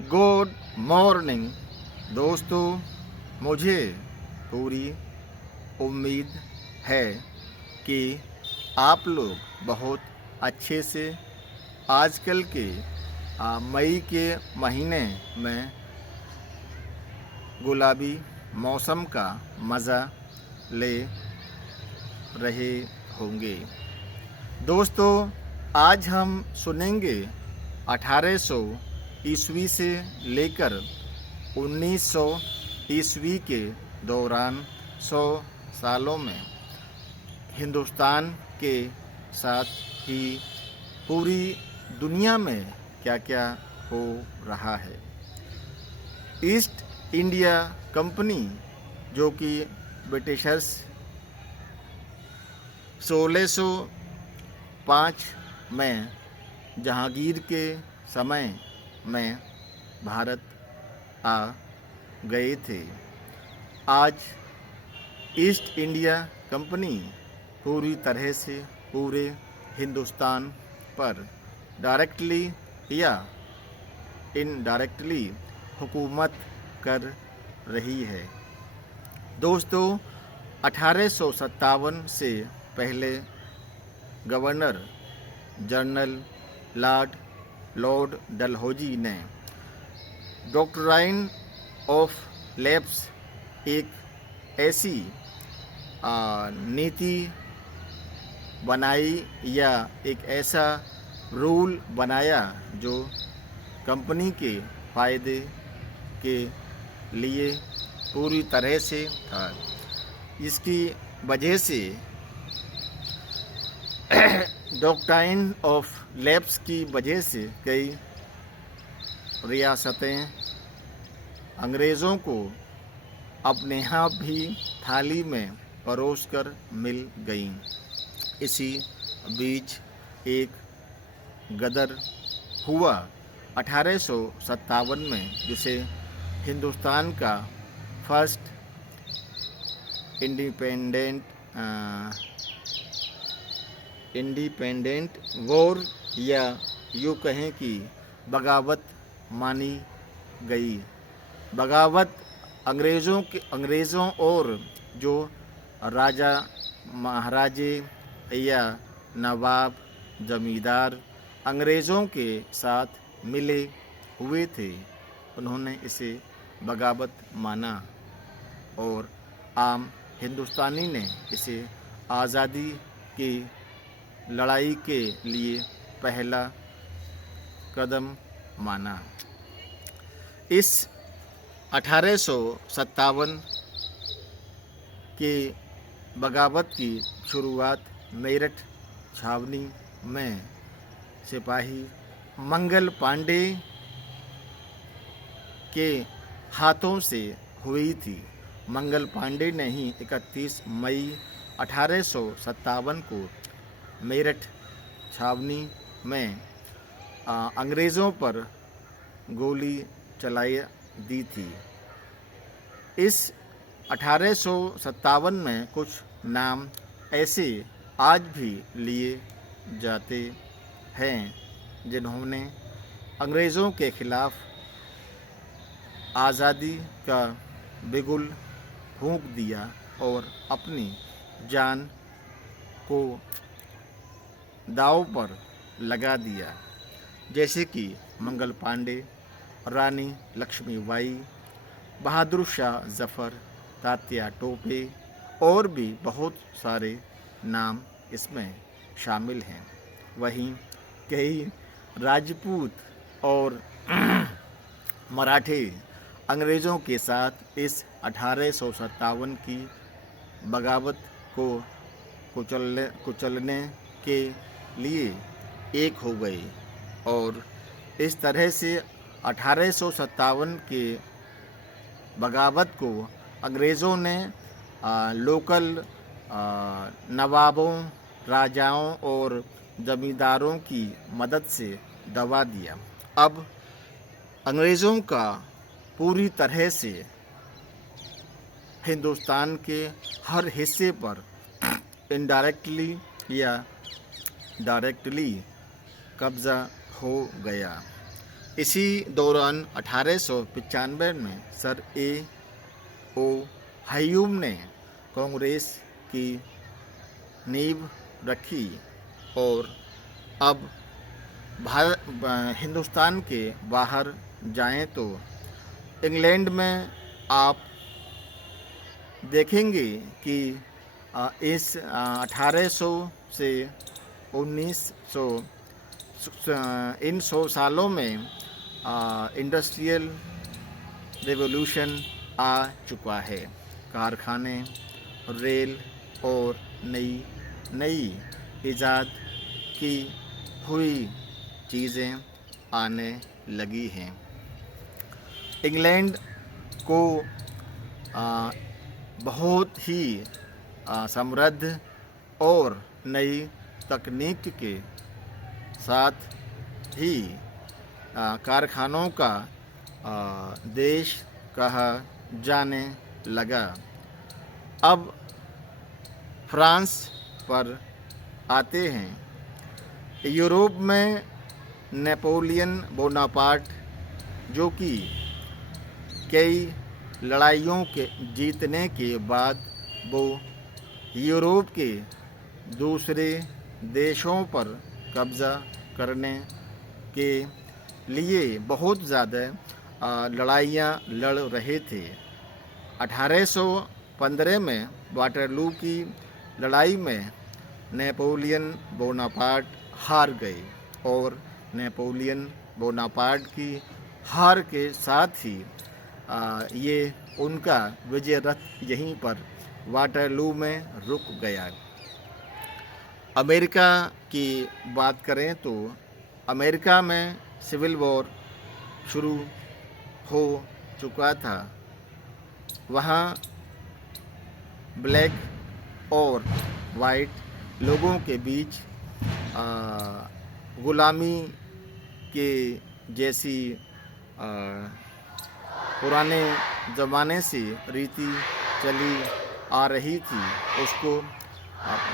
Good morning दोस्तों। मुझे पूरी उम्मीद है कि आप लोग बहुत अच्छे से आजकल के मई के महीने में गुलाबी मौसम का मज़ा ले रहे होंगे। दोस्तों, आज हम सुनेंगे 1800 ईस्वी से लेकर 1900 ईस्वी के दौरान 100 सालों में हिंदुस्तान के साथ ही पूरी दुनिया में क्या क्या हो रहा है। ईस्ट इंडिया कंपनी, जो कि ब्रिटिशर्स 1605 में जहांगीर के समय में भारत आ गए थे। आज ईस्ट इंडिया कंपनी पूरी तरह से पूरे हिंदुस्तान पर डायरेक्टली या इनडायरेक्टली हुकूमत कर रही है। दोस्तों, 1857 से पहले गवर्नर जनरल लॉर्ड डलहौजी ने डॉक्ट्राइन ऑफ लैप्स एक ऐसी नीति बनाई या एक ऐसा रूल बनाया जो कंपनी के फ़ायदे के लिए पूरी तरह से था। इसकी वजह से डॉक्ट्राइन ऑफ लैप्स की वजह से कई रियासतें अंग्रेज़ों को अपने यहाँ भी थाली में परोस कर मिल गईं। इसी बीच एक गदर हुआ 1857 में, जिसे हिंदुस्तान का फर्स्ट इंडिपेंडेंट वॉर या यूँ कहें कि बगावत मानी गई। बगावत अंग्रेज़ों और जो राजा महाराजे या नवाब जमींदार अंग्रेज़ों के साथ मिले हुए थे, उन्होंने इसे बगावत माना और आम हिंदुस्तानी ने इसे आज़ादी की लड़ाई के लिए पहला कदम माना। इस 1857 के बगावत की शुरुआत मेरठ छावनी में सिपाही मंगल पांडे के हाथों से हुई थी। मंगल पांडे ने ही 31 मई 1857 को मेरठ छावनी में अंग्रेज़ों पर गोली चलाई दी थी। इस 1857 में कुछ नाम ऐसे आज भी लिए जाते हैं जिन्होंने अंग्रेज़ों के ख़िलाफ़ आज़ादी का बिगुल फूंक दिया और अपनी जान को दांव पर लगा दिया, जैसे कि मंगल पांडे, रानी लक्ष्मीबाई, बहादुर शाह जफ़र, तात्या टोपे और भी बहुत सारे नाम इसमें शामिल हैं। वहीं कई राजपूत और मराठे अंग्रेज़ों के साथ इस 1857 की बगावत को कुचलने के लिए एक हो गए और इस तरह से 1857 के बगावत को अंग्रेज़ों ने लोकल नवाबों, राजाओं और ज़मींदारों की मदद से दबा दिया। अब अंग्रेज़ों का पूरी तरह से हिंदुस्तान के हर हिस्से पर इनडायरेक्टली या डायरेक्टली कब्ज़ा हो गया। इसी दौरान 1895 में सर ए ओ हयूम ने कांग्रेस की नींव रखी और अब हिंदुस्तान के बाहर जाएं तो इंग्लैंड में आप देखेंगे कि इस 1800 से 1900 इन 100 सालों में इंडस्ट्रियल रेवोल्यूशन आ चुका है। कारखाने, रेल और नई नई ईजाद की हुई चीज़ें आने लगी हैं। इंग्लैंड को बहुत ही समृद्ध और नई तकनीक के साथ ही कारखानों का देश कहा जाने लगा। अब फ्रांस पर आते हैं। यूरोप में नेपोलियन बोनापार्ट, जो कि कई लड़ाइयों के जीतने के बाद वो यूरोप के दूसरे देशों पर कब्ज़ा करने के लिए बहुत ज़्यादा लड़ाइयाँ लड़ रहे थे। 1815 में वाटरलू की लड़ाई में नेपोलियन बोनापार्ट हार गए और नेपोलियन बोनापार्ट की हार के साथ ही ये उनका विजय रथ यहीं पर वाटरलू में रुक गया। अमेरिका की बात करें तो अमेरिका में सिविल वॉर शुरू हो चुका था। वहाँ ब्लैक और वाइट लोगों के बीच गुलामी के जैसी पुराने ज़माने से रीति चली आ रही थी, उसको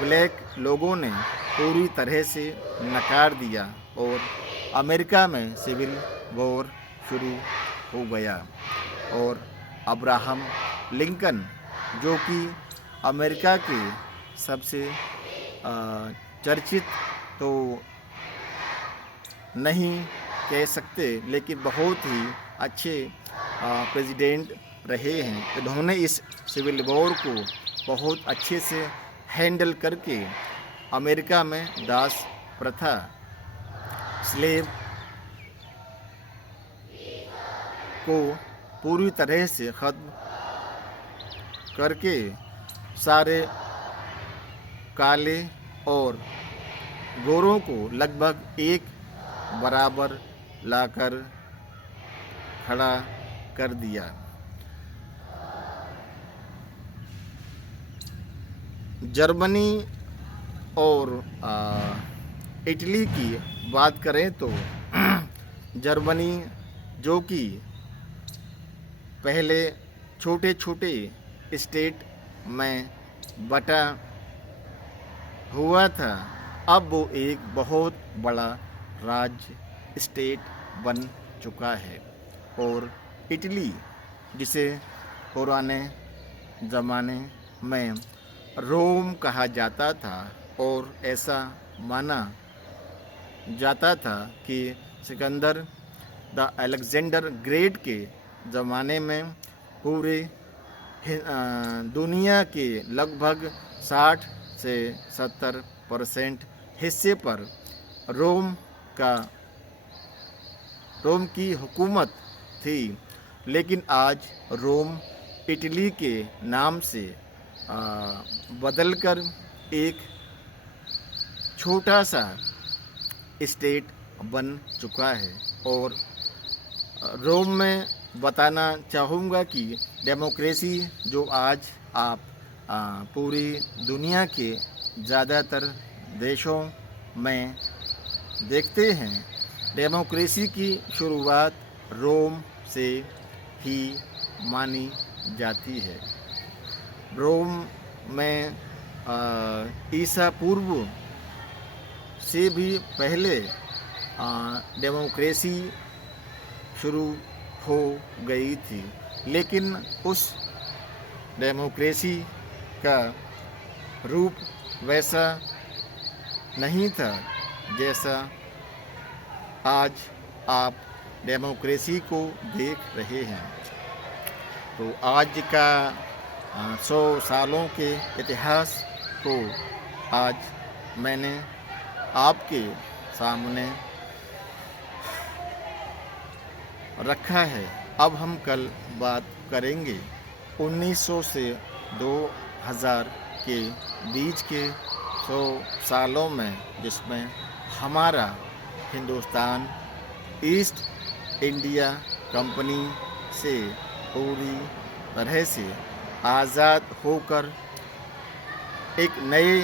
ब्लैक लोगों ने पूरी तरह से नकार दिया और अमेरिका में सिविल वॉर शुरू हो गया। और अब्राहम लिंकन, जो कि अमेरिका के सबसे चर्चित तो नहीं कह सकते लेकिन बहुत ही अच्छे प्रेसिडेंट रहे हैं, इन्होंने इस सिविल वॉर को बहुत अच्छे से हैंडल करके अमेरिका में दास प्रथा, स्लेव को पूरी तरह से ख़त्म करके सारे काले और गोरों को लगभग एक बराबर लाकर खड़ा कर दिया। जर्मनी और इटली की बात करें तो जर्मनी, जो कि पहले छोटे छोटे स्टेट में बटा हुआ था, अब वो एक बहुत बड़ा राज्य स्टेट बन चुका है। और इटली, जिसे पुराने ज़माने में रोम कहा जाता था और ऐसा माना जाता था कि सिकंदर द अलेक्जेंडर ग्रेट के ज़माने में पूरे दुनिया के लगभग 60 से 70% हिस्से पर रोम की हुकूमत थी। लेकिन आज रोम इटली के नाम से बदलकर एक छोटा सा स्टेट बन चुका है। और रोम में बताना चाहूँगा कि डेमोक्रेसी जो आज आप पूरी दुनिया के ज़्यादातर देशों में देखते हैं, डेमोक्रेसी की शुरुआत रोम से ही मानी जाती है। रोम में ईसा पूर्व से भी पहले डेमोक्रेसी शुरू हो गई थी, लेकिन उस डेमोक्रेसी का रूप वैसा नहीं था जैसा आज आप डेमोक्रेसी को देख रहे हैं। तो आज का 100 सालों के इतिहास को आज मैंने आपके सामने रखा है। अब हम कल बात करेंगे 1900 से 2000 के बीच के 100 सालों में, जिसमें हमारा हिंदुस्तान ईस्ट इंडिया कंपनी से पूरी तरह से आज़ाद होकर एक नए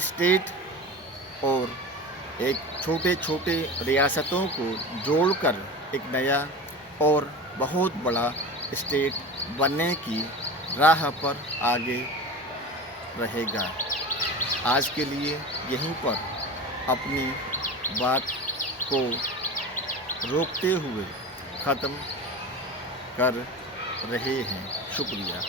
स्टेट और एक छोटे छोटे रियासतों को जोड़कर एक नया और बहुत बड़ा स्टेट बनने की राह पर आगे रहेगा। आज के लिए यहीं पर अपनी बात को रोकते हुए ख़त्म कर रहे हैं। शुक्रिया।